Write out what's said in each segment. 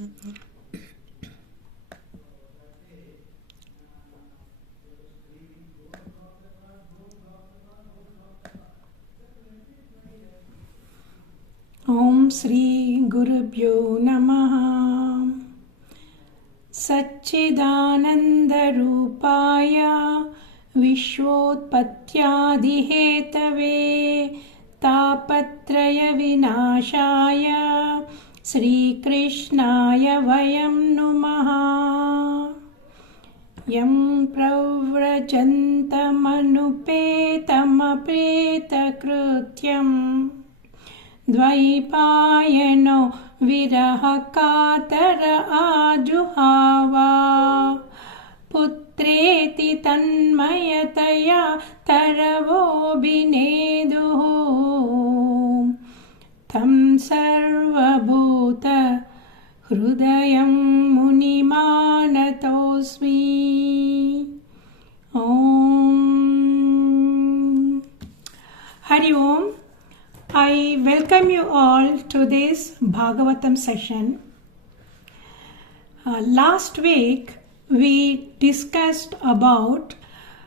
Om Sri Gurubhyo Namaha. Satchidananda Rupaya Vishwotpathyadihetave Tapatraya Vinashaya Sri Krishnaya Vayam Numaha. Yam pravrajantamanopetamapretакрутьям Dvaipayano virahakatara ajuhava Putreti tanmayataya taravo bineduhu Tam sarvabhuta hrudayam munimanatosmi. Om Hari Om. I welcome you all to this Bhagavatam session. Last week we discussed about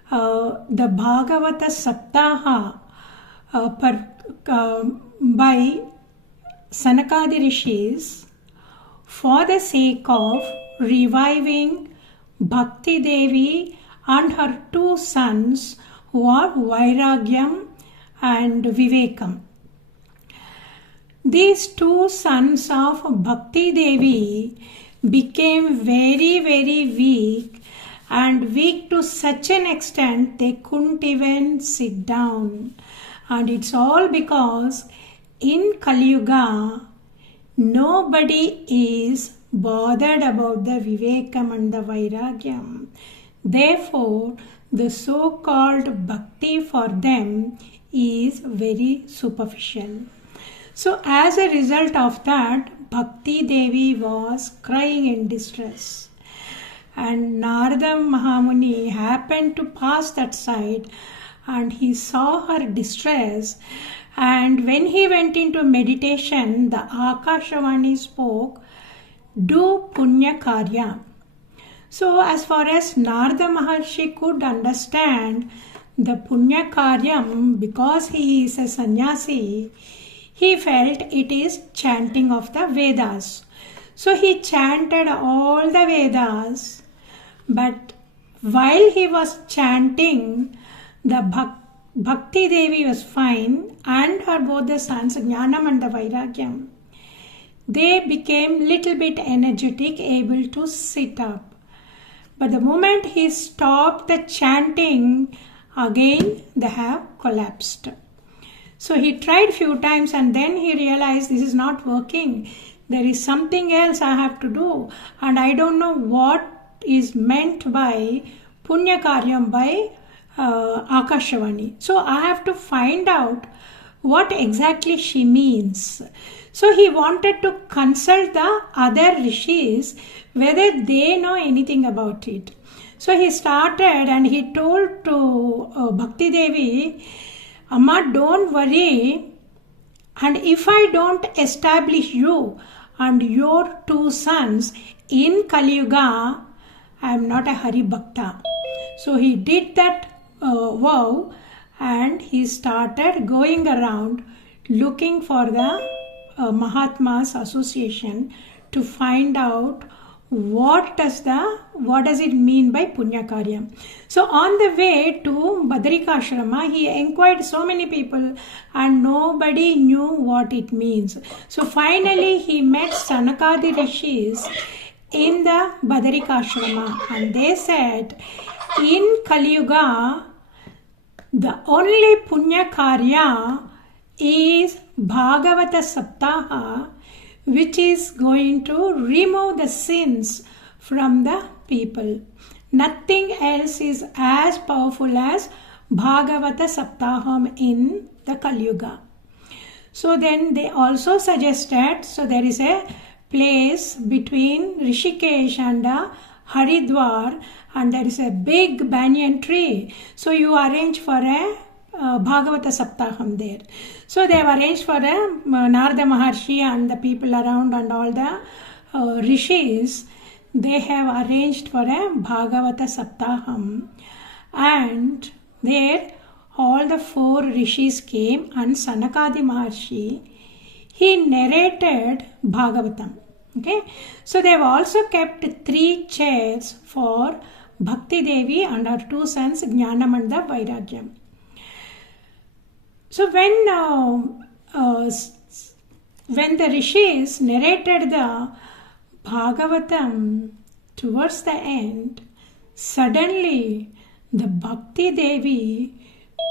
the Bhagavata Saptaha by Sanakadi Rishis for the sake of reviving Bhakti Devi and her two sons who are Vairagyam and Vivekam. These two sons of Bhakti Devi became very, very weak, and weak to such an extent they couldn't even sit down. And it's all because in Kali Yuga, nobody is bothered about the Vivekam and the Vairagyam. Therefore, the so-called Bhakti for them is very superficial. So as a result of that, Bhakti Devi was crying in distress. And Narada Mahamuni happened to pass that side and he saw her distress. And when he went into meditation, the Akashavani spoke, "Do Punya Karya." So as far as Narada Maharshi could understand, the Punya Karyam, because he is a sannyasi, he felt it is chanting of the Vedas. So he chanted all the Vedas, but while he was chanting, the Bhakti Devi was fine, and her both the sons, Jnanam and the Vairagyam, they became little bit energetic, able to sit up. But the moment he stopped the chanting, again they have collapsed. So he tried few times and then he realized this is not working. There is something else I have to do, and I don't know what is meant by Punya Karyam by Akashavani. So I have to find out what exactly she means. So he wanted to consult the other rishis whether they know anything about it. So he started and he told to Bhakti Devi, "Amma, don't worry, and if I don't establish you and your two sons in Kali Yuga, I am not a Hari Bhakta." So he did that vow and he started going around looking for the Mahatmas Association to find out what does it mean by Punya Karya. So on the way to Badrikashrama, he inquired so many people and nobody knew what it means. So finally he met Sanakadi Rishis in the Badrikashrama, and they said, in Kali Yuga, the only Punya Karya is Bhagavata Saptaha, which is going to remove the sins from the people. Nothing else is as powerful as Bhagavata Saptaham in the Kali Yuga. So then they also suggested, so there is a place between Rishikesh and Haridwar, and there is a big banyan tree. So you arrange for a Bhagavata Saptaham there. So they have arranged for a Narada Maharshi and the people around and all the rishis, they have arranged for a Bhagavata Saptaham, and there all the 4 rishis came, and Sanakadi Maharshi, he narrated Bhagavatam. Okay, so they have also kept 3 chairs for Bhakti Devi and her 2 sons Jnanam and the Vairagyam. So when the rishis narrated the Bhagavatam towards the end, suddenly the Bhakti Devi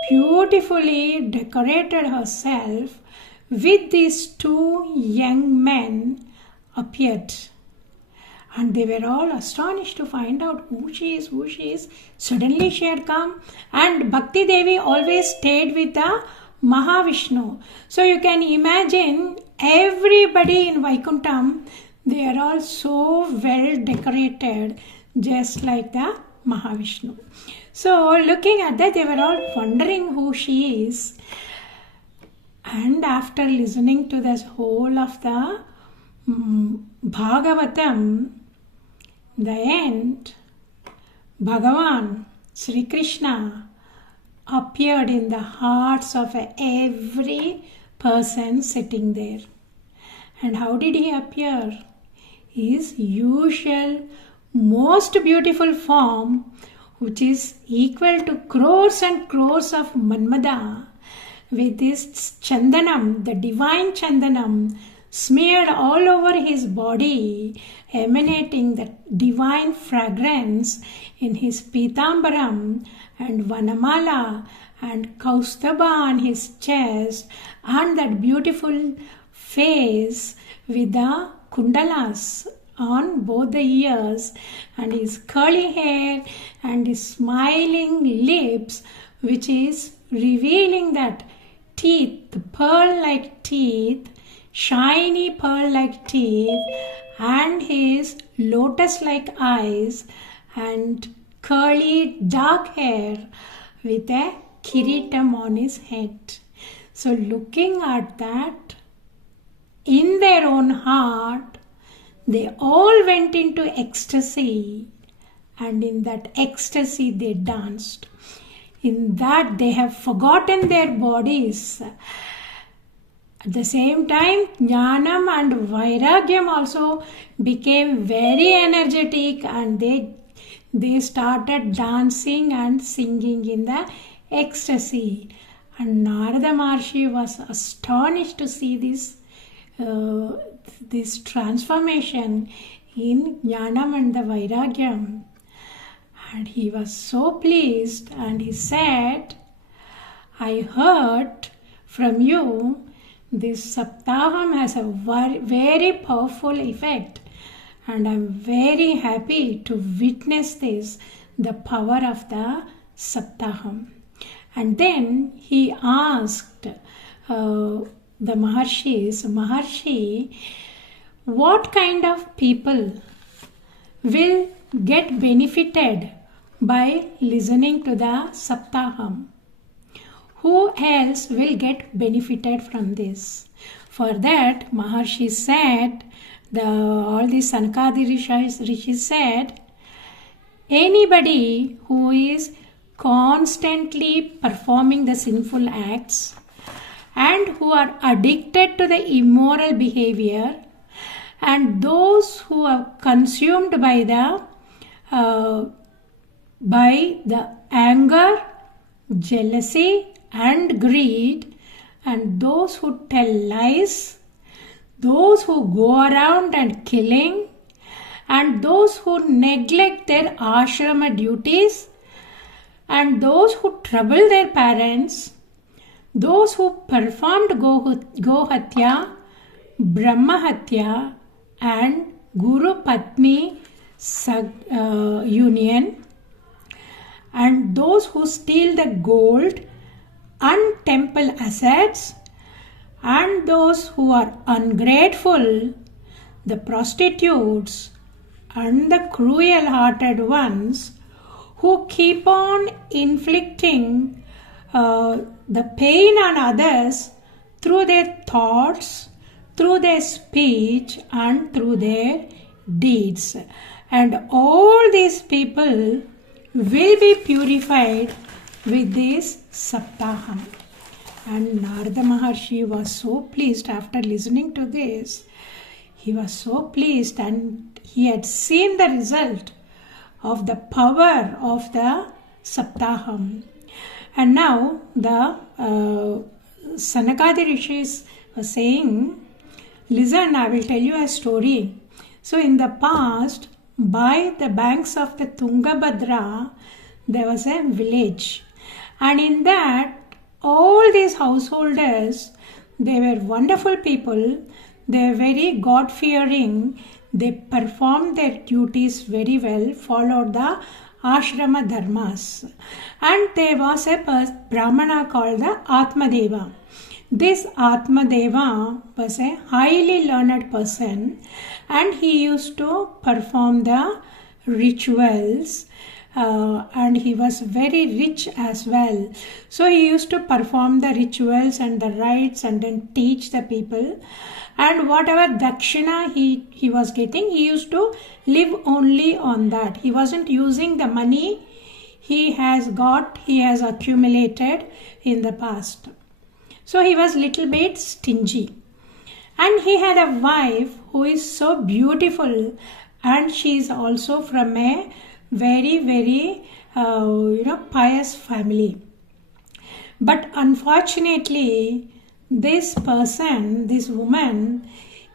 beautifully decorated herself with these 2 young men appeared. And they were all astonished to find out who she is. Suddenly she had come, and Bhakti Devi always stayed with the Mahavishnu. So you can imagine everybody in Vaikuntham, they are all so well decorated, just like the Mahavishnu. So looking at that, they were all wondering who she is. And after listening to this whole of the Bhagavatam, the end, Bhagavan, Sri Krishna, appeared in the hearts of every person sitting there. And how did he appear? His usual, most beautiful form, which is equal to crores and crores of Manmada, with this Chandanam, the divine Chandanam, smeared all over his body, emanating the divine fragrance in his Pitambaram and Vanamala and Kaustubha on his chest, and that beautiful face with the kundalas on both the ears, and his curly hair and his smiling lips, which is revealing that teeth, pearl-like teeth, shiny pearl-like teeth, and his lotus-like eyes and curly dark hair with a kiritam on his head. So looking at that, in their own heart, they all went into ecstasy, and in that ecstasy they danced. In that they have forgotten their bodies. At the same time, Jnanam and Vairagyam also became very energetic, and they started dancing and singing in the ecstasy. And Narada Maharshi was astonished to see this transformation in Jnanam and the Vairagyam. And he was so pleased, and he said, I heard from you this Saptaham has a very powerful effect, and I'm very happy to witness this, the power of the Saptaham. And then he asked the Maharshis, Maharshi, what kind of people will get benefited by listening to the Saptaham? Who else will get benefited from this? For that, Maharshi said, all the Sanakadi Rishis said, anybody who is constantly performing the sinful acts and who are addicted to the immoral behavior, and those who are consumed by the anger, jealousy, and greed, and those who tell lies, those who go around and killing, and those who neglect their ashrama duties, and those who trouble their parents, those who performed Gohatya, Brahmahatya, and Guru Patni union, and those who steal the gold and temple assets, and those who are ungrateful, the prostitutes, and the cruel-hearted ones who keep on inflicting the pain on others through their thoughts, through their speech and through their deeds. And all these people will be purified with this Saptaham. And Narada Maharshi was so pleased after listening to this. He was so pleased, and he had seen the result of the power of the Saptaham. And now the Sanakadi Rishis were saying, listen, I will tell you a story. So in the past, by the banks of the Tungabhadra, there was a village. And in that, all these householders, they were wonderful people. They were very God-fearing. They performed their duties very well, followed the ashrama dharmas. And there was a Brahmana called the Atmadeva. This Atmadeva was a highly learned person, and he used to perform the rituals, and he was very rich as well. So he used to perform the rituals and the rites and then teach the people. And whatever dakshina he was getting, he used to live only on that. He wasn't using the money he has accumulated in the past. So he was little bit stingy. And he had a wife who is so beautiful, and she is also from a very, very pious family. But unfortunately, this woman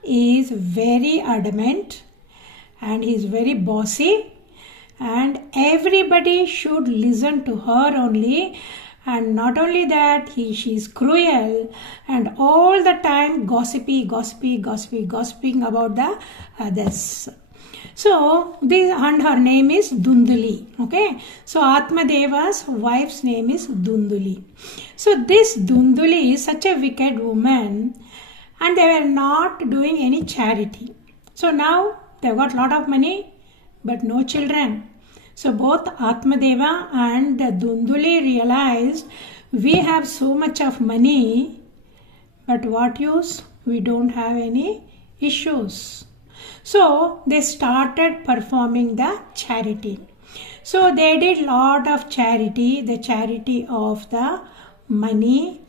is very adamant, and he is very bossy, and everybody should listen to her only. And not only that, she is cruel and all the time gossiping about the others. So and her name is Dunduli. Okay, so Atmadeva's wife's name is Dunduli. So this Dunduli is such a wicked woman, and they were not doing any charity. So now they've got a lot of money but no children. So both Atmadeva and Dunduli realized, we have so much of money, but what use? We don't have any issues. So they started performing the charity. So they did lot of charity, the charity of the money,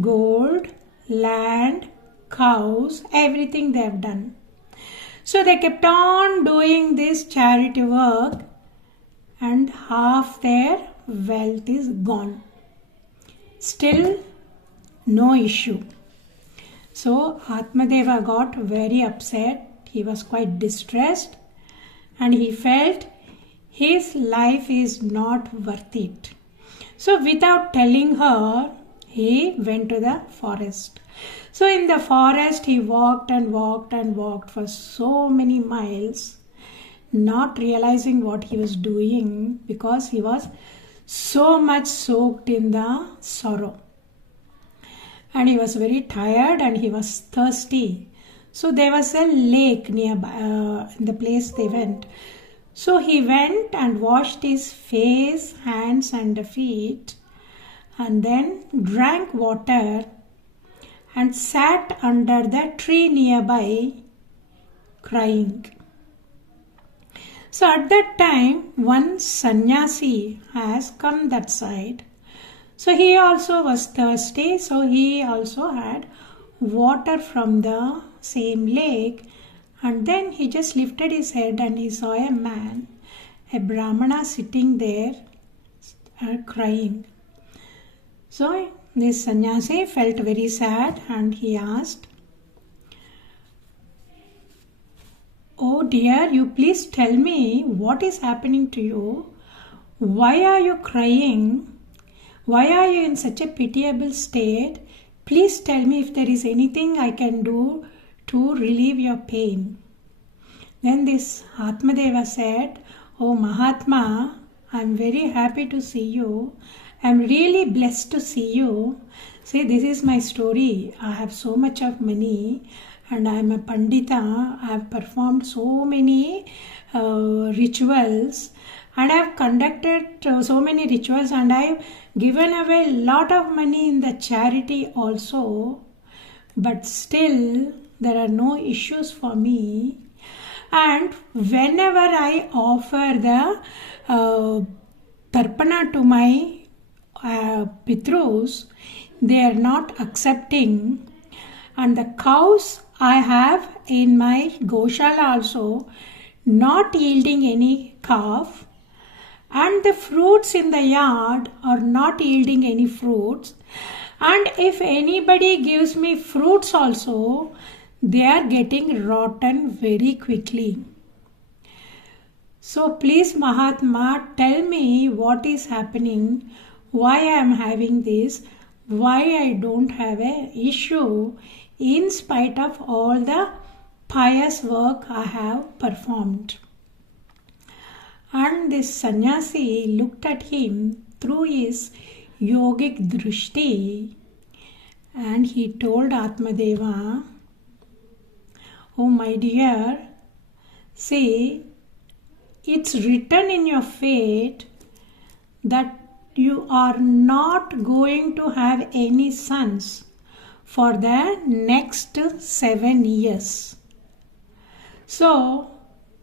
gold, land, cows, everything they have done. So they kept on doing this charity work, and half their wealth is gone. Still no issue. So Atmadeva got very upset. He was quite distressed, and he felt his life is not worth it. So without telling her, he went to the forest. So in the forest, he walked for so many miles, not realizing what he was doing, because he was so much soaked in the sorrow. And he was very tired and he was thirsty. So there was a lake nearby, in the place they went. So he went and washed his face, hands and feet, and then drank water and sat under the tree nearby crying. So at that time, one sannyasi has come that side. So he also was thirsty, so he also had water from the same lake, and then he just lifted his head and he saw a man, a Brahmana, sitting there crying. So this sannyasi felt very sad and he asked, "Oh dear, you please tell me what is happening to you. Why are you crying? Why are you in such a pitiable state? Please tell me if there is anything I can do to relieve your pain." Then this Atmadeva said, "Oh Mahatma, I am very happy to see you. I am really blessed to see you. See, this is my story. I have so much of money and I am a Pandita. I have performed so many rituals, and I have conducted so many rituals, and I have given away a lot of money in the charity also. But still There are no issues for me. And whenever I offer the tarpana to my Pitrus, they are not accepting. And the cows I have in my Goshala also not yielding any calf. And the fruits in the yard are not yielding any fruits. And if anybody gives me fruits also, they are getting rotten very quickly. So please Mahatma, tell me what is happening, why I am having this, why I don't have an issue in spite of all the pious work I have performed. And this sannyasi looked at him through his yogic drishti and he told Atmadeva, oh my dear, see, it's written in your fate that you are not going to have any sons for the next 7 years. So,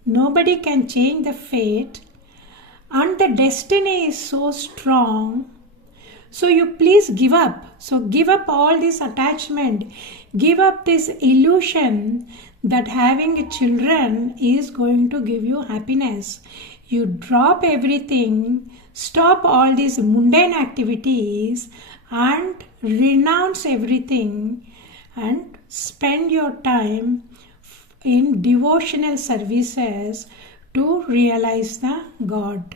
nobody can change the fate and the destiny is so strong. So you please give up. So give up all this attachment. Give up this illusion that having children is going to give you happiness. You drop everything, stop all these mundane activities and renounce everything and spend your time in devotional services to realize the God.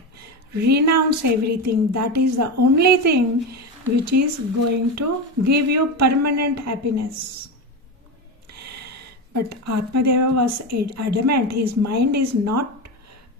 Renounce everything. That is the only thing which is going to give you permanent happiness. But Atmadeva was adamant. His mind is not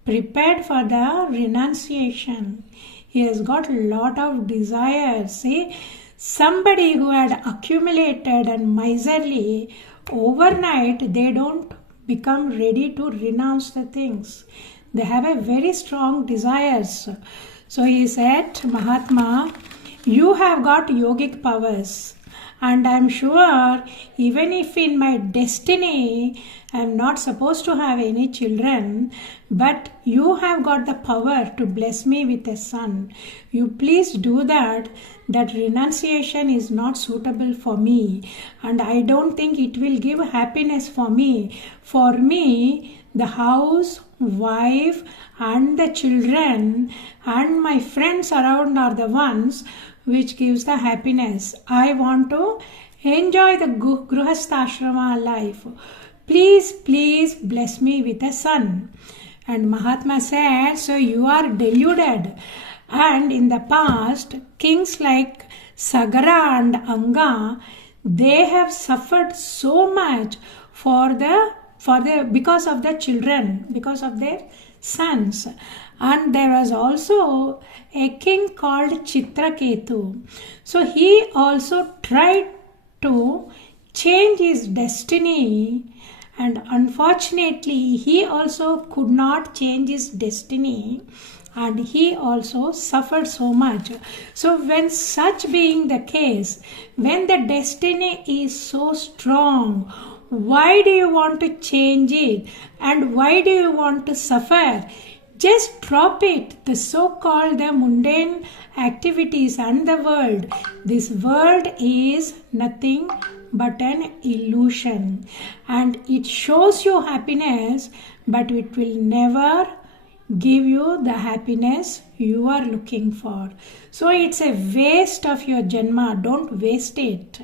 prepared for the renunciation. He has got a lot of desires. See, somebody who had accumulated and miserly, overnight they don't become ready to renounce the things. They have a very strong desires. So he said, Mahatma, you have got yogic powers. And I am sure even if in my destiny I am not supposed to have any children, but you have got the power to bless me with a son. You please do that. That renunciation is not suitable for me. And I don't think it will give happiness for me. For me, the house, wife and the children and my friends around are the ones which gives the happiness. I want to enjoy the Grihastha life. Please, please bless me with a son. And Mahatma said, so you are deluded. And in the past, kings like Sagara and Anga, they have suffered so much because of the children, because of their sons. And there was also a king called Chitraketu. So he also tried to change his destiny, and unfortunately he also could not change his destiny, and he also suffered so much. So when such being the case, when the destiny is so strong, why do you want to change it? And why do you want to suffer? Just drop it, the so-called the mundane activities and the world. This world is nothing but an illusion. And it shows you happiness, but it will never give you the happiness you are looking for. So it's a waste of your janma. Don't waste it.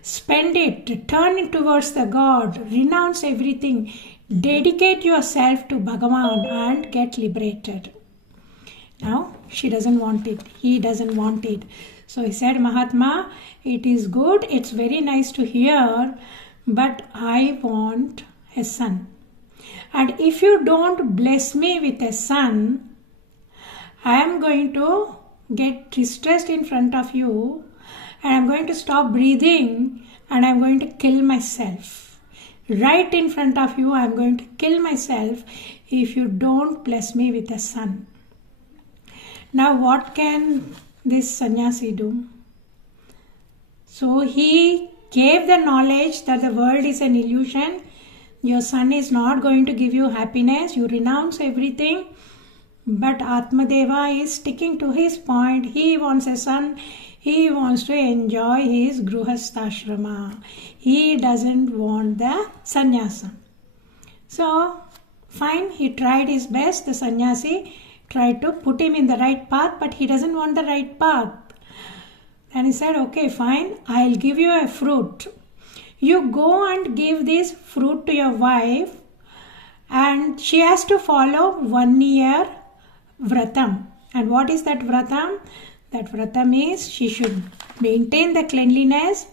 Spend it. Turn it towards the God. Renounce everything. Dedicate yourself to Bhagavan and get liberated. Now, she doesn't want it. He doesn't want it. So he said, Mahatma, it is good. It's very nice to hear, but I want a son. And if you don't bless me with a son, I am going to get distressed in front of you, and I am going to stop breathing, and I am going to kill myself. Right in front of you, I am going to kill myself if you don't bless me with a son. Now what can this sannyasi do? So he gave the knowledge that the world is an illusion, your son is not going to give you happiness, you renounce everything. But Atmadeva is sticking to his point. He wants a son. He wants to enjoy his Gruhastha-ashrama. He doesn't want the sannyasa. So, fine, he tried his best. The sannyasi tried to put him in the right path, but he doesn't want the right path. And he said, okay, fine, I'll give you a fruit. You go and give this fruit to your wife, and she has to follow 1 year vratam. And what is that vratam? That vratam is she should maintain the cleanliness,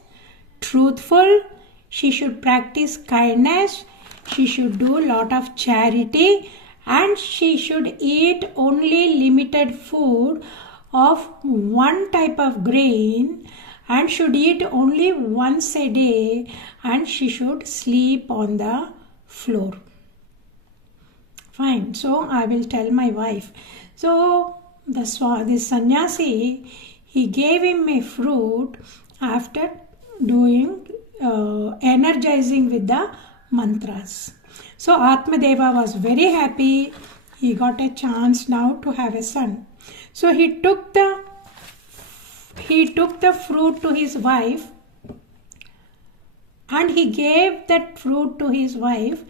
truthful, she should practice kindness, she should do a lot of charity, and she should eat only limited food of one type of grain, and should eat only once a day, and she should sleep on the floor. Fine, so I will tell my wife. So this sannyasi, he gave him a fruit after doing energizing with the mantras. So Atmadeva was very happy. He got a chance now to have a son. So he took the fruit to his wife, and he gave that fruit to his wife,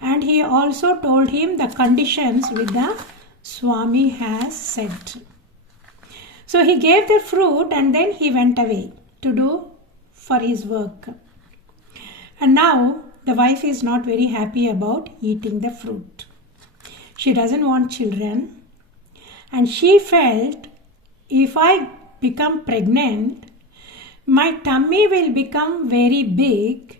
and he also told him the conditions which the Swami has said. So he gave the fruit and then he went away to do for his work. And now the wife is not very happy about eating the fruit. She doesn't want children, and she felt, if I become pregnant, my tummy will become very big,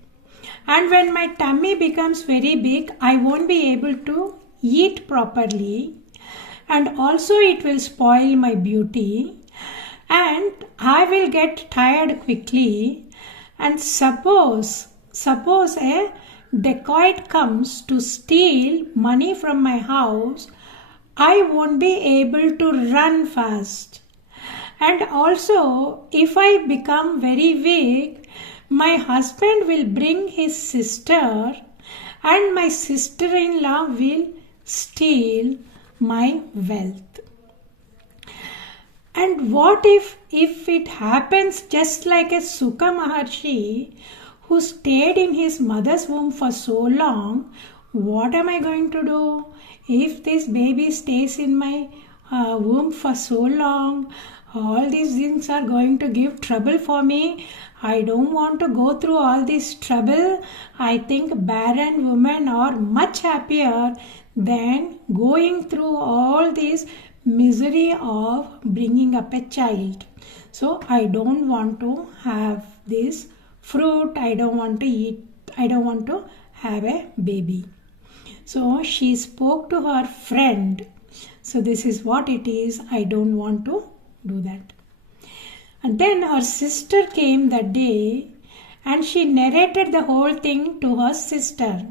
and when my tummy becomes very big, I won't be able to eat properly, and also it will spoil my beauty, and I will get tired quickly, and suppose a dacoit comes to steal money from my house, I won't be able to run fast. And also, if I become very weak, my husband will bring his sister, and my sister-in-law will steal my wealth. And what if it happens just like a Sukha Maharshi who stayed in his mother's womb for so long? What am I going to do? If this baby stays in my womb for so long, all these things are going to give trouble for me. I don't want to go through all this trouble. I think barren women are much happier than going through all this misery of bringing up a child. So I don't want to have this fruit. I don't want to eat. I don't want to have a baby. So she spoke to her friend. So this is what it is. I don't want to do that. And then her sister came that day, and she narrated the whole thing to her sister.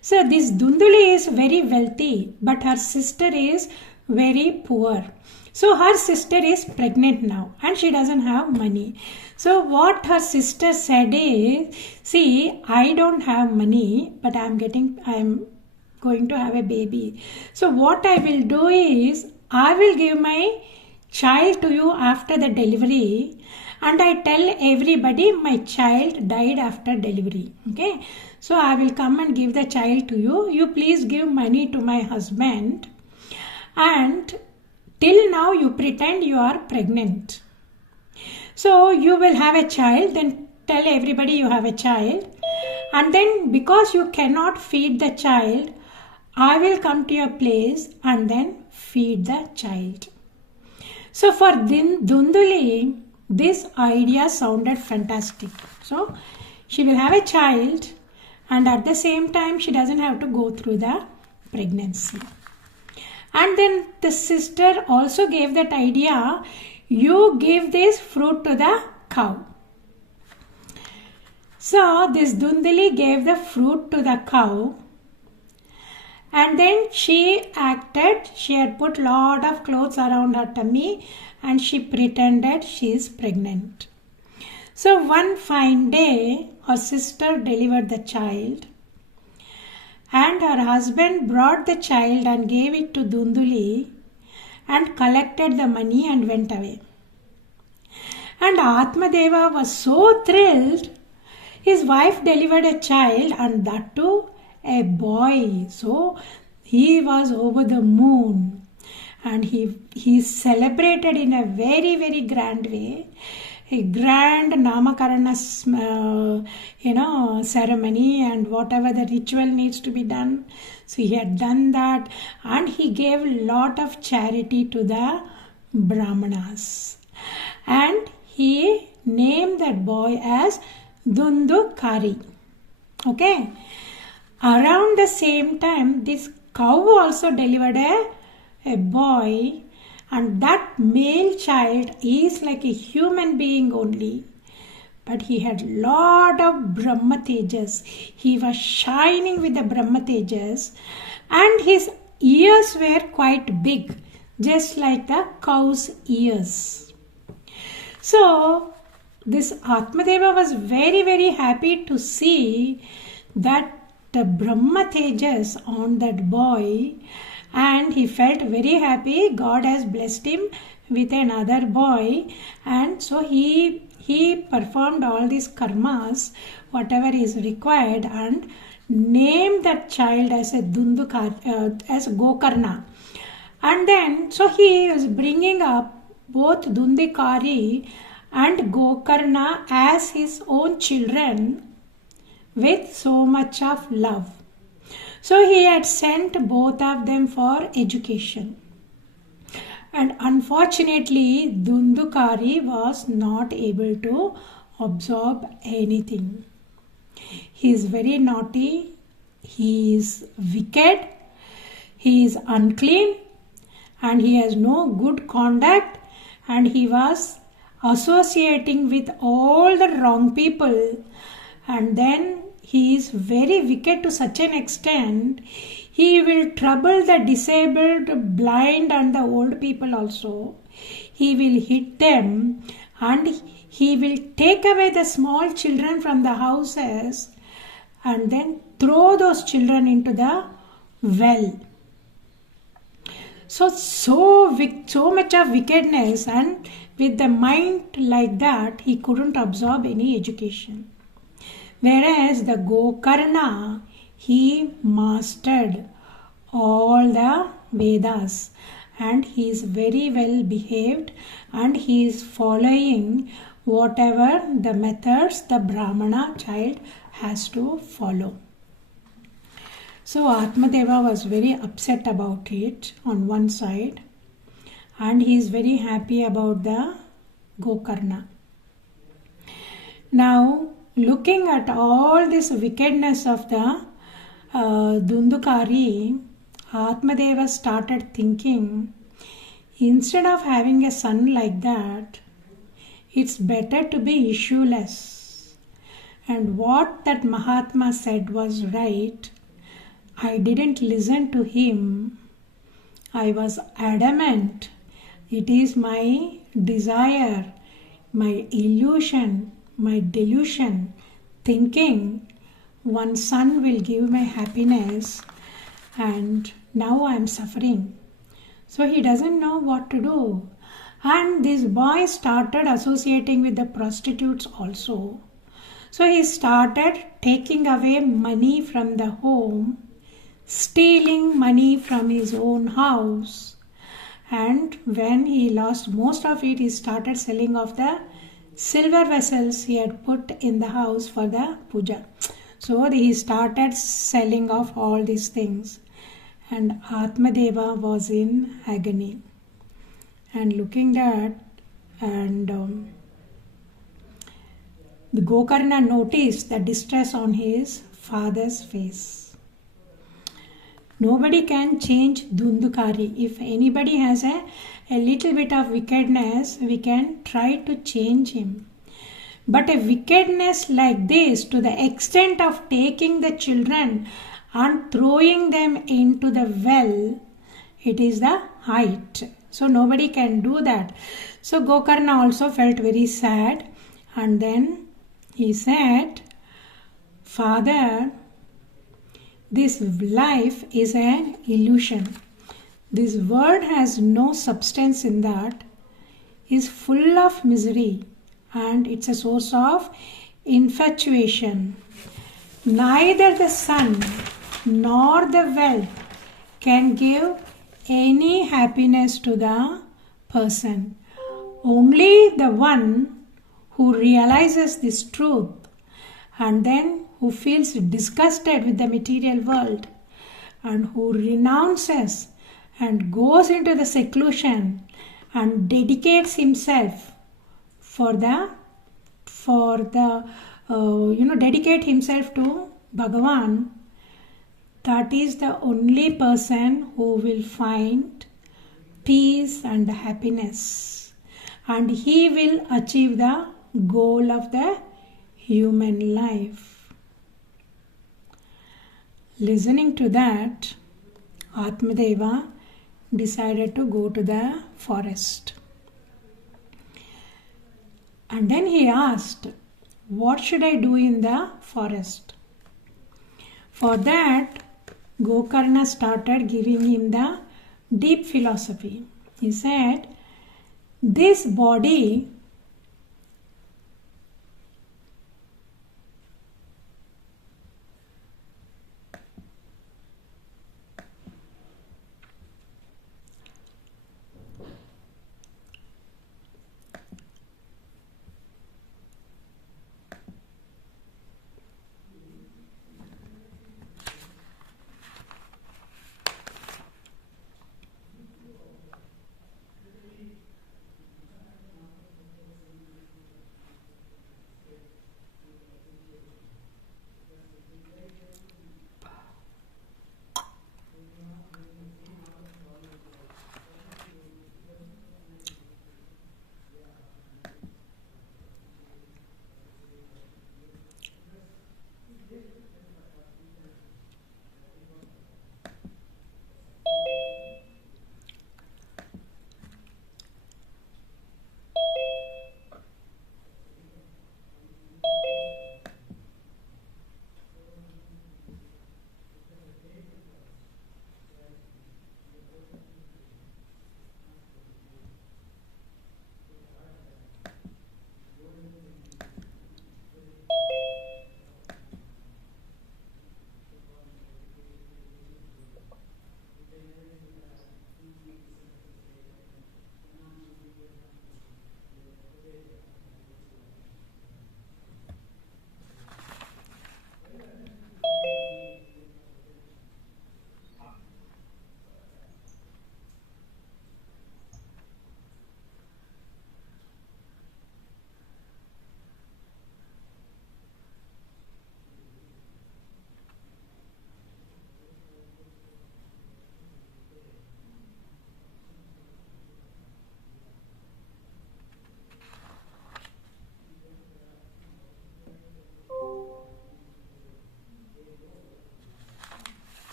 So this Dunduli is very wealthy, but her sister is very poor. So her sister is pregnant now, and she doesn't have money. So what her sister said is, see, I don't have money, but I'm going to have a baby. So what I will do is, I will give my child to you after the delivery, and I tell everybody my child died after delivery. Okay, so I will come and give the child to you. You please give money to my husband, and till now you pretend you are pregnant. So you will have a child, then tell everybody you have a child, and then because you cannot feed the child, I will come to your place and then feed the child. So for Dunduli, this idea sounded fantastic. So she will have a child, and at the same time she doesn't have to go through the pregnancy. And then the sister also gave that idea, you give this fruit to the cow. So this Dunduli gave the fruit to the cow, and then she acted, she had put lot of clothes around her tummy, and she pretended she is pregnant. So one fine day, her sister delivered the child, and her husband brought the child and gave it to Dunduli and collected the money and went away. And Atmadeva was so thrilled. His wife delivered a child, and that too a boy. So he was over the moon, and he celebrated in a very, very grand way. A grand Namakarana ceremony, and whatever the ritual needs to be done. So he had done that, and he gave a lot of charity to the Brahmanas. And he named that boy as Dundukari. Okay. Around the same time, this cow also delivered a boy, and that male child is like a human being only, but he had lot of Brahma Tejas. He was shining with the Brahma Tejas, and his ears were quite big, just like the cow's ears. So this Atmadeva was very, very happy to see that the Brahma Tejas on that boy, and he felt very happy. God has blessed him with another boy, and so he performed all these karmas, whatever is required, and named that child as a as Gokarna. And then so he is bringing up both Dundikari and Gokarna as his own children with so much of love. So he had sent both of them for education. And unfortunately, Dundukari was not able to absorb anything. He is very naughty, he is wicked, he is unclean, and he has no good conduct, and he was associating with all the wrong people, and then he is very wicked to such an extent, he will trouble the disabled, blind and the old people also. He will hit them, and he will take away the small children from the houses and then throw those children into the well. So much of wickedness, and with the mind like that, he couldn't absorb any education. Whereas the Gokarna, he mastered all the Vedas, and he is very well behaved, and he is following whatever the methods the Brahmana child has to follow. So Atmadeva was very upset about it on one side, and he is very happy about the Gokarna. Now, looking at all this wickedness of the Dundukari, Atmadeva started thinking, instead of having a son like that, it's better to be issueless. And what that Mahatma said was right. I didn't listen to him. I was adamant. It is my desire, my illusion, my delusion, thinking one son will give my happiness, and now I am suffering. So he doesn't know what to do. And this boy started associating with the prostitutes also. So he started taking away money from the home, stealing money from his own house, and when he lost most of it, he started selling off the silver vessels he had put in the house for the puja. So he started selling off all these things, and Atmadeva was in agony and looking at, and the Gokarna noticed the distress on his father's face. Nobody can change Dundukari. If anybody has a little bit of wickedness, we can try to change him. But a wickedness like this, to the extent of taking the children and throwing them into the well, it is the height. So nobody can do that. So Gokarna also felt very sad, And then he said, Father, this life is an illusion. This world has no substance in that, is full of misery, and it's a source of infatuation. Neither the sun nor the wealth can give any happiness to the person. Only the one who realizes this truth and then who feels disgusted with the material world and who renounces and goes into the seclusion and dedicates himself dedicate himself to Bhagavan, that is the only person who will find peace and happiness, and he will achieve the goal of the human life. Listening to that, Atmadeva decided to go to the forest. And then he asked, what should I do in the forest? For that, Gokarna started giving him the deep philosophy. He said, this body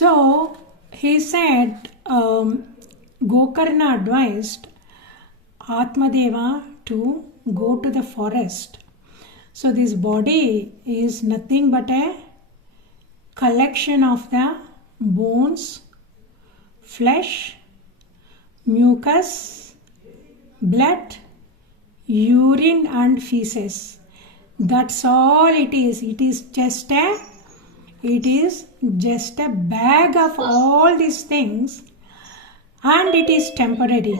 So he said, Gokarna advised Atmadeva to go to the forest So this body is nothing but a collection of the bones, flesh, mucus, blood, urine and feces. That's all it is. It is just a bag of all these things, and it is temporary.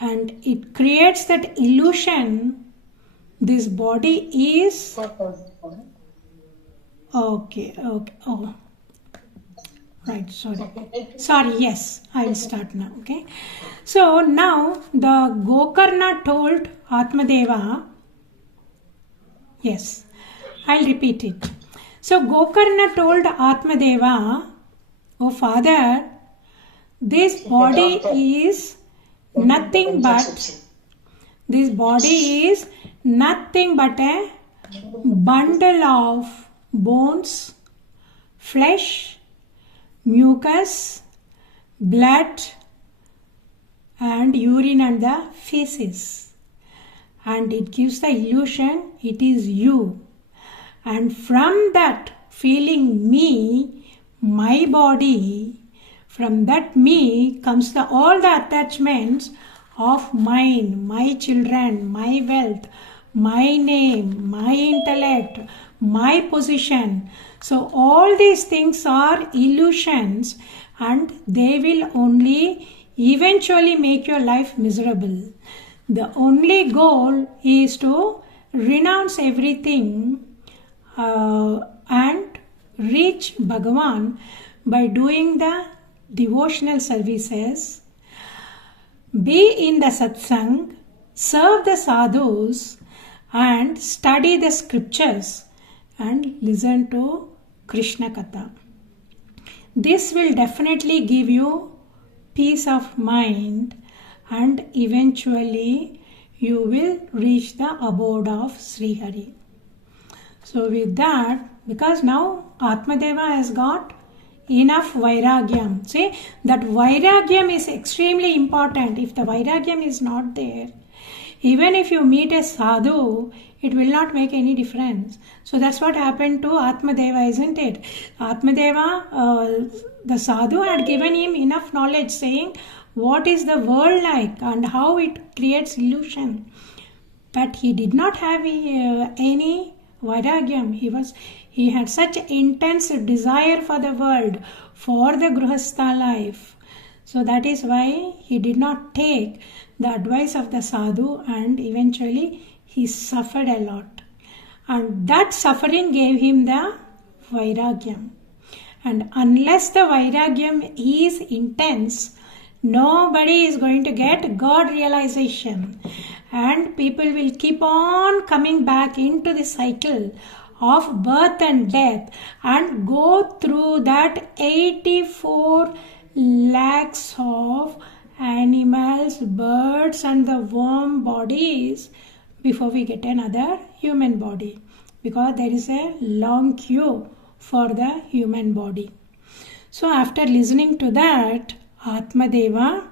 And it creates that illusion this body is okay. Oh, right, sorry, yes, I will start now. Okay, so now the Gokarna told Atmadeva, yes, I'll repeat it. So Gokarna told Atmadeva, oh father, this body is nothing but a bundle of bones, flesh, mucus, blood and urine and the feces, and it gives the illusion it is you. And from that feeling me, my body, from that me comes all the attachments of mine, my children, my wealth, my name, my intellect, my position. So all these things are illusions, and they will only eventually make your life miserable. The only goal is to renounce everything and reach Bhagavan by doing the devotional services, be in the satsang, serve the sadhus and study the scriptures and listen to Krishna Katha. This will definitely give you peace of mind, and eventually you will reach the abode of Sri Hari. So with that, because now Atmadeva has got enough vairagyam. See, that vairagyam is extremely important. If the vairagyam is not there, even if you meet a sadhu, it will not make any difference. So that's what happened to Atmadeva, isn't it? Atmadeva, the sadhu had given him enough knowledge, saying what is the world like and how it creates illusion. But he did not have any vairagyam. He had such intense desire for the world, for the Grihastha life. So that is why he did not take the advice of the sadhu, and eventually he suffered a lot. And that suffering gave him the vairagyam. And unless the vairagyam is intense, nobody is going to get God realization. And people will keep on coming back into the cycle of birth and death and go through that 84 lakhs of animals, birds and the worm bodies before we get another human body, because there is a long queue for the human body. So after listening to that, Atmadeva,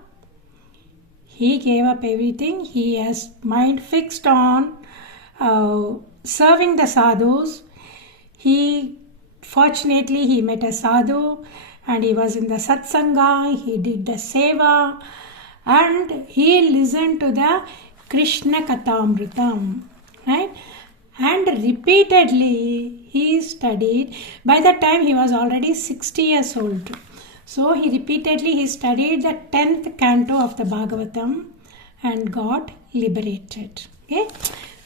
he gave up everything. He has mind fixed on serving the sadhus. Fortunately he met a sadhu and he was in the satsanga, he did the seva and he listened to the Krishna Kathamritam, right? And repeatedly he studied. By that time he was already 60 years old. So he studied the 10th canto of the Bhagavatam and got liberated. Okay?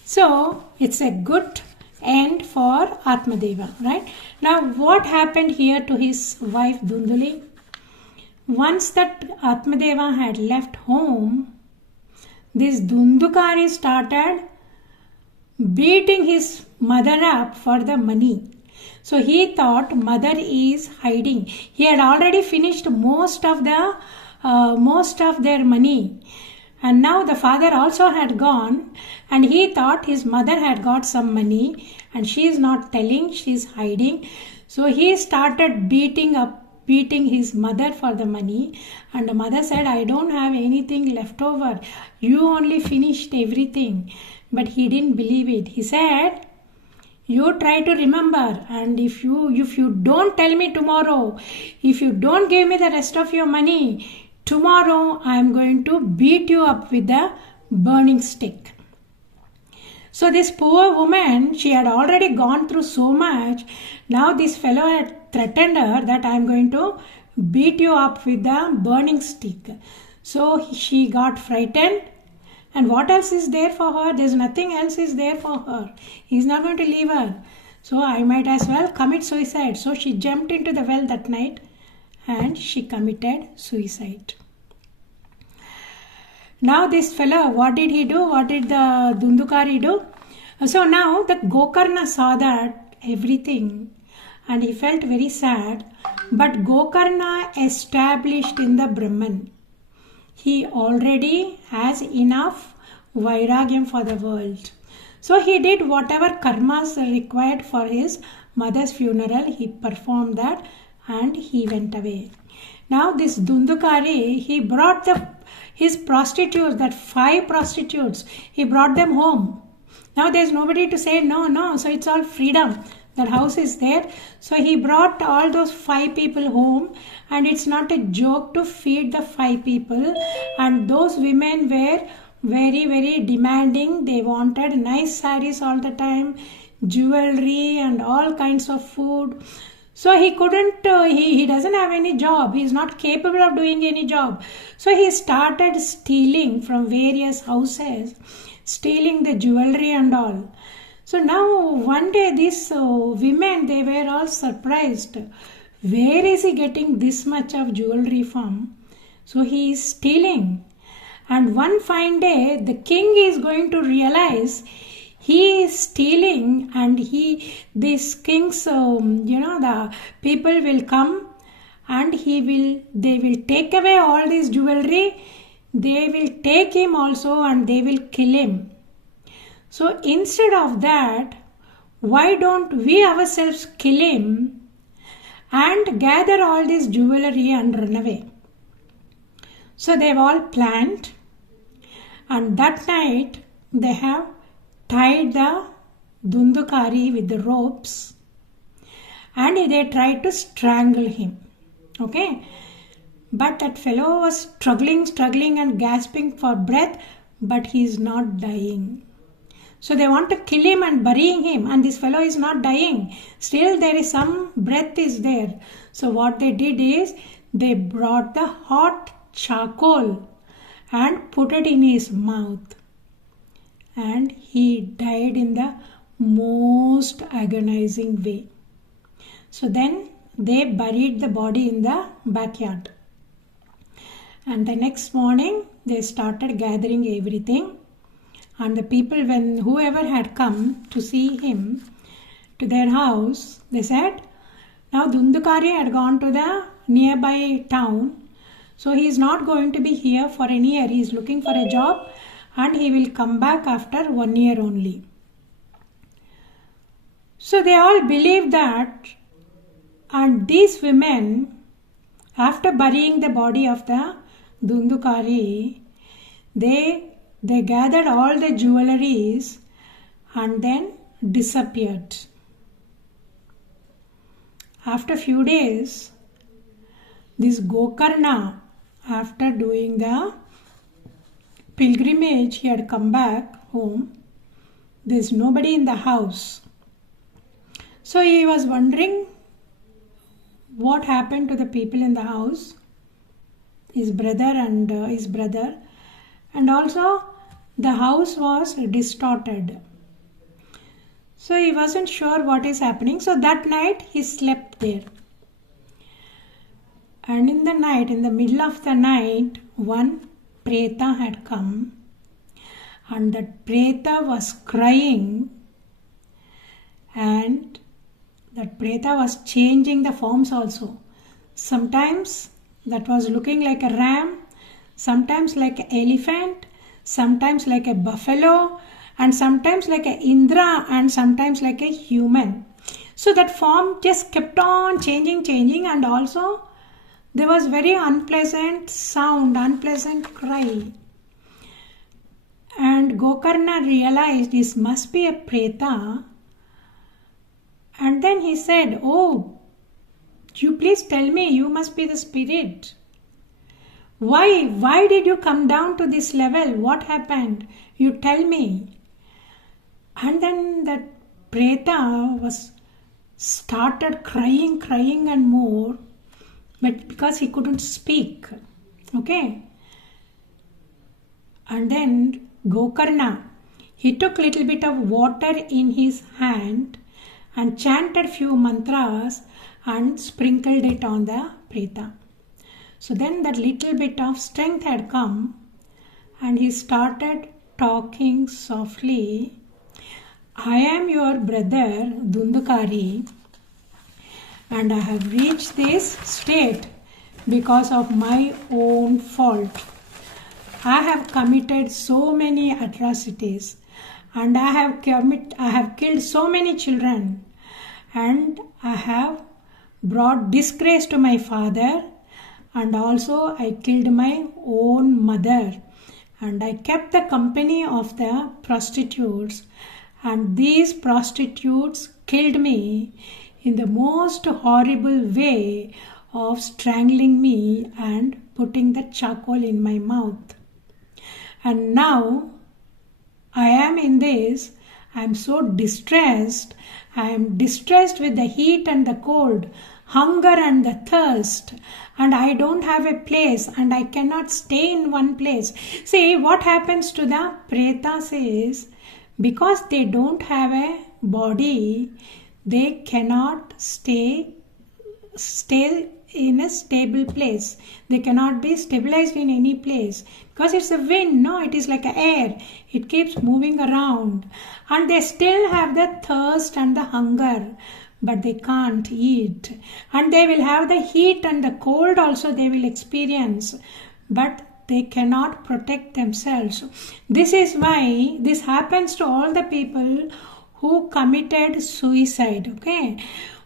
So it's a good end for Atmadeva, right? Now what happened here to his wife Dunduli? Once that Atmadeva had left home, this Dundukari started beating his mother up for the money. So he thought mother is hiding. He had already finished most of their money. And now the father also had gone, and he thought his mother had got some money and she is not telling, she is hiding. So he started beating his mother for the money, and the mother said, I don't have anything left over. You only finished everything. But he didn't believe it. He said, you try to remember, and if you don't tell me tomorrow, if you don't give me the rest of your money, tomorrow I am going to beat you up with a burning stick. So this poor woman, she had already gone through so much. Now this fellow had threatened her that I am going to beat you up with a burning stick. So she got frightened. And what else is there for her? There's nothing else is there for her. He's not going to leave her. So I might as well commit suicide. So she jumped into the well that night and she committed suicide. Now this fellow, what did he do? What did the Dundukari do? So now the Gokarna saw that everything and he felt very sad. But Gokarna established in the Brahman. He already has enough vairagyam for the world. So he did whatever karmas required for his mother's funeral. He performed that and he went away. Now this Dundukari, he brought his prostitutes, that 5 prostitutes, he brought them home. Now there's nobody to say no. So it's all freedom. That house is there. So he brought all those 5 people home, and it's not a joke to feed the 5 people. And those women were very, very demanding. They wanted nice sarees all the time, jewelry and all kinds of food. So he couldn't, he doesn't have any job. He's not capable of doing any job. So he started stealing from various houses, stealing the jewelry and all. So now one day these women, they were all surprised. Where is he getting this much of jewelry from? So he is stealing. And one fine day the king is going to realize he is stealing, and this king's, the people will come and they will take away all this jewelry. They will take him also and they will kill him. So instead of that, why don't we ourselves kill him and gather all this jewelry and run away? So they've all planned, and that night they have tied the Dundukari with the ropes and they tried to strangle him. Okay? But that fellow was struggling and gasping for breath, but he is not dying. So they want to kill him and burying him, and this fellow is not dying. Still there is some breath is there. So what they did is they brought the hot charcoal and put it in his mouth. And he died in the most agonizing way. So then they buried the body in the backyard. And the next morning they started gathering everything. And the people, whoever had come to see him to their house, they said, now Dundukari had gone to the nearby town. So he is not going to be here for a year. He is looking for a job and he will come back after 1 year only. So they all believed that, and these women, after burying the body of the Dundukari, they gathered all the jewelries and then disappeared. After a few days, this Gokarna, after doing the pilgrimage, he had come back home. There's nobody in the house. So he was wondering what happened to the people in the house, his brother, and also the house was distorted. So he wasn't sure what is happening. So that night he slept there. And in the middle of the night, one Preta had come, and that Preta was crying, and that Preta was changing the forms also. Sometimes that was looking like a ram, sometimes like an elephant, sometimes like a buffalo, and sometimes like an Indra, and sometimes like a human. So that form just kept on changing, and also there was very unpleasant sound, unpleasant cry. And Gokarna realized this must be a preta. And then he said, "Oh, you please tell me, you must be the spirit. Why did you come down to this level? What happened? You tell me." And then that preta started crying and more, but because he couldn't speak. Okay. And then Gokarna, he took little bit of water in his hand and chanted few mantras and sprinkled it on the preta. So then that little bit of strength had come and he started talking softly. "I am your brother Dundukari and I have reached this state because of my own fault. I have committed so many atrocities and I have killed so many children, and I have brought disgrace to my father, and also I killed my own mother, and I kept the company of the prostitutes, and these prostitutes killed me in the most horrible way of strangling me and putting the charcoal in my mouth. And now I am in this, I am so distressed. I am distressed with the heat and the cold, hunger and the thirst, and I don't have a place and I cannot stay in one place." See, what happens to the pretas is, because they don't have a body, they cannot stay in a stable place. They cannot be stabilized in any place because it's a wind, no, it is like air. It keeps moving around and they still have the thirst and the hunger, but they can't eat. And they will have the heat and the cold also they will experience, but they cannot protect themselves. This is why this happens to all the people who committed suicide. Okay.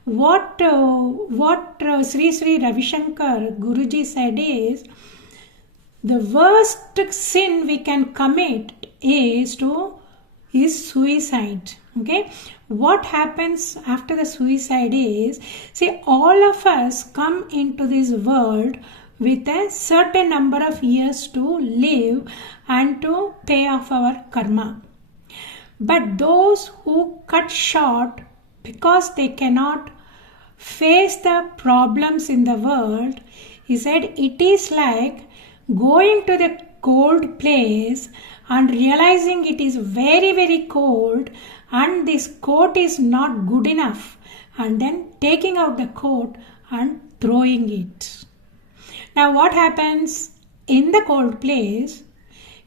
What Sri Ravi Shankar Guruji said is, the worst sin we can commit is suicide. Okay. What happens after the suicide is, see, all of us come into this world with a certain number of years to live and to pay off our karma. But those who cut short because they cannot face the problems in the world, he said, it is like going to the cold place and realizing it is very, very cold and this coat is not good enough, and then taking out the coat and throwing it. Now what happens in the cold place?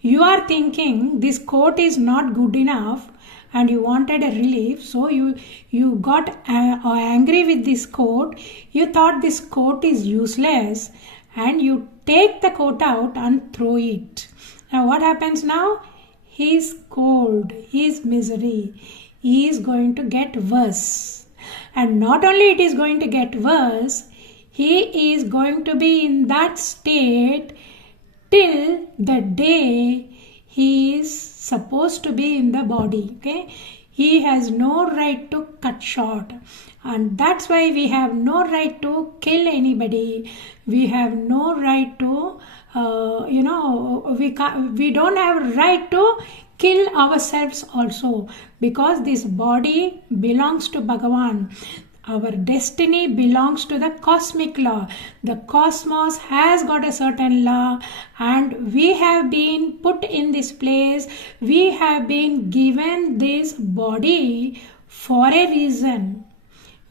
You are thinking this coat is not good enough and you wanted a relief, so you got angry with this coat. You thought this coat is useless and you take the coat out and throw it. Now what happens now? He is cold, he is misery, he is going to get worse. And not only it is going to get worse, he is going to be in that state till the day he is supposed to be in the body. Okay, he has no right to cut short, and that's why we have no right to kill anybody. We have no right to we don't have right to kill ourselves also, because this body belongs to Bhagavan. Our destiny belongs to the cosmic law. The cosmos has got a certain law and we have been put in this place. We have been given this body for a reason.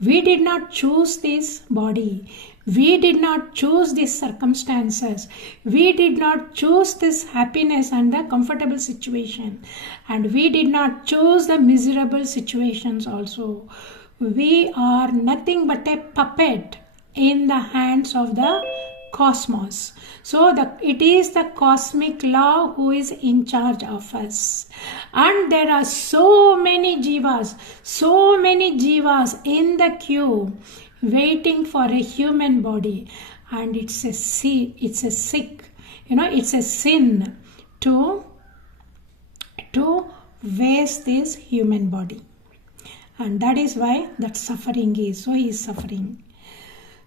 We did not choose this body. We did not choose these circumstances. We did not choose this happiness and the comfortable situation. And we did not choose the miserable situations also. We are nothing but a puppet in the hands of the cosmos. So it is the cosmic law who is in charge of us. And there are so many jivas in the queue waiting for a human body. And it's a sin to to waste this human body. And that is why that suffering is. So he is suffering.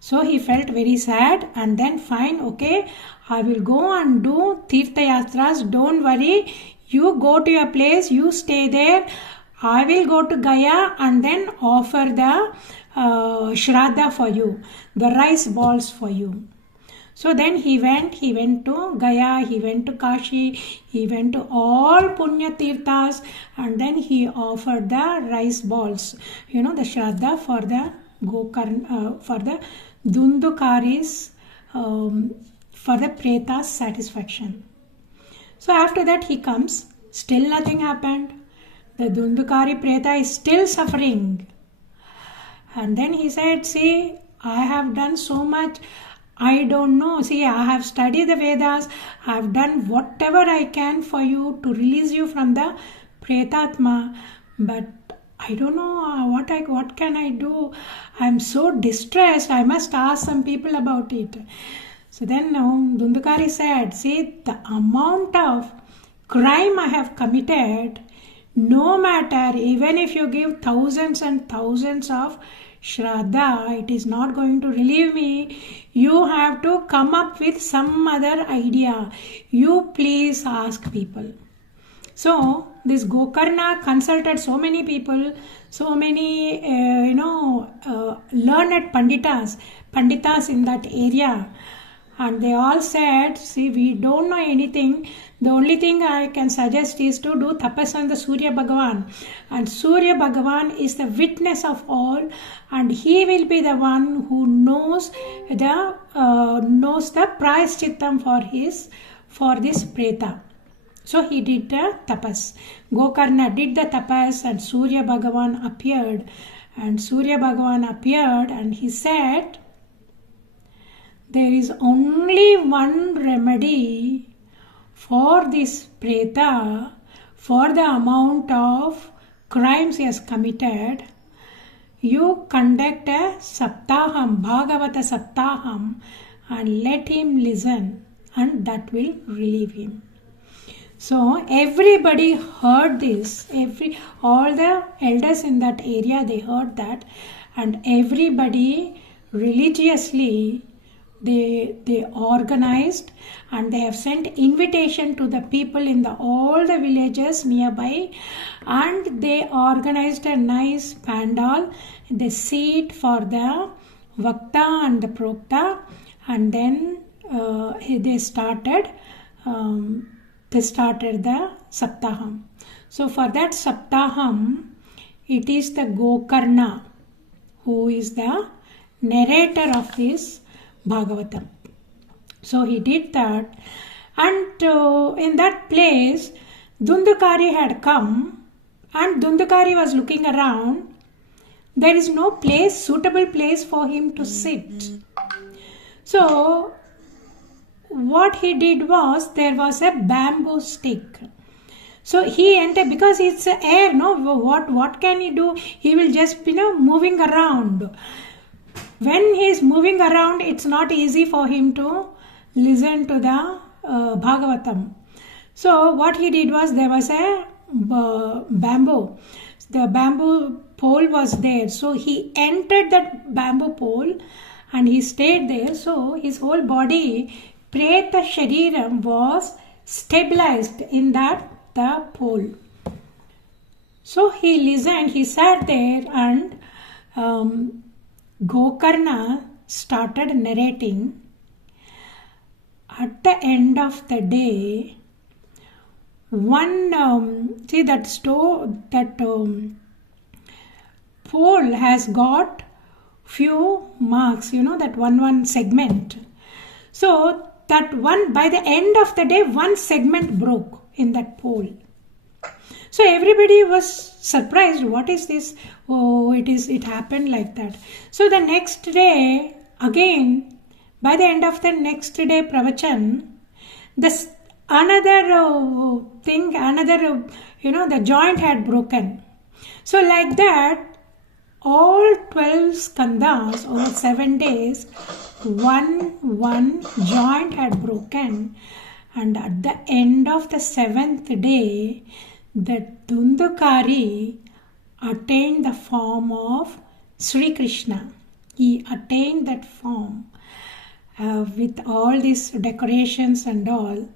So he felt very sad, and then fine, okay, I will go and do Tirtha Yatras, don't worry, you go to your place, you stay there, I will go to Gaya and then offer the Shraddha for you, the rice balls for you. So then he went to Gaya, he went to Kashi, he went to all Punya Tirthas, and then he offered the rice balls, the Shraddha for the Gokarna, for the Dundukaris, for the Preta's satisfaction. So after that he comes, still nothing happened. The Dundukari Preta is still suffering. And then he said, see, I have done so much, I don't know. See, I have studied the Vedas, I have done whatever I can for you to release you from the Pretatma, but I don't know what can I do. I am so distressed. I must ask some people about it. So then Dundukari said, see, the amount of crime I have committed, no matter, even if you give thousands and thousands of Shraddha, it is not going to relieve me. You have to come up with some other idea. You please ask people. So this Gokarna consulted so many people, so many learned panditas in that area, and they all said, see, we don't know anything. The only thing I can suggest is to do tapas on the Surya Bhagavan, and Surya Bhagavan is the witness of all, and he will be the one who knows the prayashchittam for this preta. So he did the tapas. Gokarna did the tapas, and Surya Bhagavan appeared. And Surya Bhagavan appeared and he said, there is only one remedy for this preta, for the amount of crimes he has committed. You conduct a Saptaham, Bhagavata Saptaham, and let him listen, and that will relieve him. So everybody heard this, all the elders in that area, they heard that, and everybody religiously they organized, and they have sent invitation to the people in all the villages nearby, and they organized a nice pandal, the seat for the Vakta and the Prokta, and then they started the Saptaham. So for that Saptaham, it is the Gokarna who is the narrator of this Bhagavatam. So he did that, and in that place Dundukari had come, and Dundukari was looking around. There is no suitable place for him to sit. So what he did was, there was a bamboo stick. So he entered, because it's air, no? What can he do? He will just moving around. When he is moving around, it's not easy for him to listen to the Bhagavatam. So what he did was, there was a bamboo. The bamboo pole was there. So he entered that bamboo pole and he stayed there. So his whole body, Preta Shariram, was stabilized in the pole. So he listened, he sat there, and Gokarna started narrating. At the end of the day, one pole has got few marks, that one segment. So that one, by the end of the day, one segment broke in that pole. So everybody was surprised. What is this? Oh, it happened like that. So the next day, again, by the end of the next day pravachan, another the joint had broken. So like that, all 12 skandhas over 7 days, one joint had broken, and at the end of the 7th day, that Dundukari attained the form of Sri Krishna. He attained that form with all these decorations and all.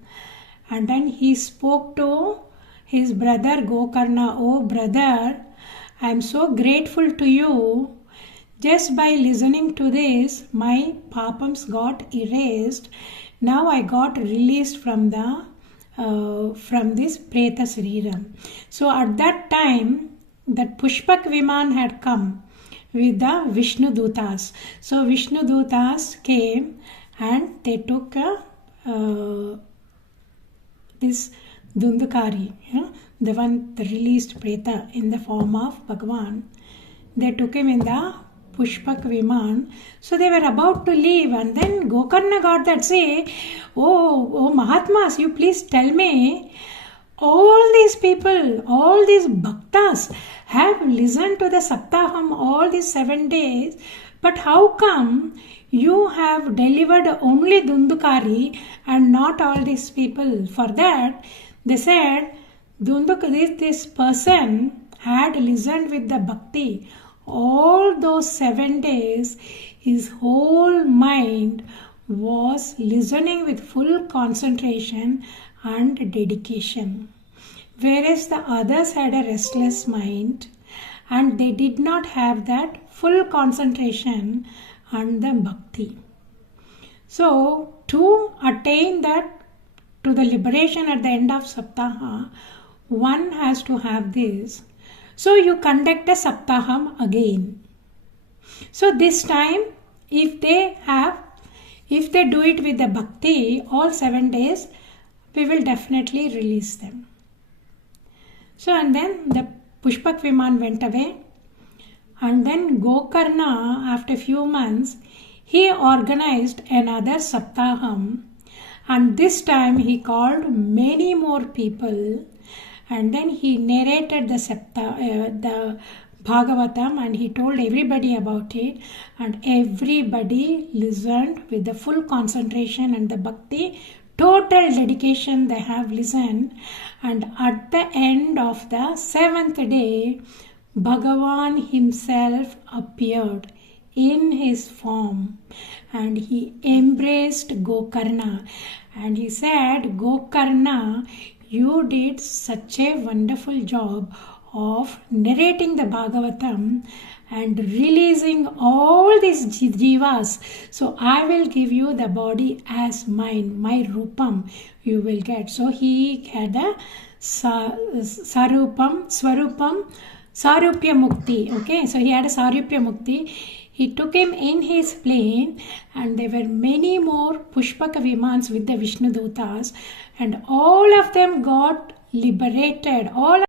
And then he spoke to his brother Gokarna, "Oh brother, I am so grateful to you. Just by listening to this, my papams got erased. Now I got released from this Preta Sriram." So at that time, that Pushpak Viman had come with the Vishnu Dutas. So Vishnu Dutas came and they took this Dundukari, the one, the released Preta in the form of Bhagavan. They took him in the Pushpak Viman. So they were about to leave, and then Gokarna got that, say, oh Mahatmas, you please tell me, all these people, all these bhaktas have listened to the Saptaham all these 7 days, but how come you have delivered only Dundukari and not all these people? For that, they said, this person had listened with the bhakti. All those 7 days, his whole mind was listening with full concentration and dedication. Whereas the others had a restless mind and they did not have that full concentration and the bhakti. So, to attain that, to the liberation at the end of Saptaha, one has to have this. So you conduct a Saptaham again. So this time, if they do it with the bhakti all 7 days, we will definitely release them. So, and then the Pushpak Viman went away, and then Gokarna, after few months, he organized another Saptaham, and this time he called many more people, and then he narrated the Bhagavatam, and he told everybody about it, and everybody listened with the full concentration and the bhakti, total dedication. They have listened, and at the end of the 7th day, Bhagavan himself appeared in his form, and he embraced Gokarna, and he said, "Gokarna, you did such a wonderful job of narrating the Bhagavatam and releasing all these jivas. So I will give you the body as mine, my rupam you will get." So he had a Sarupya Mukti. Okay, so he had a Sarupya Mukti. He took him in his plane, and there were many more Pushpaka Vimans with the Vishnu Dutas, and all of them got liberated. All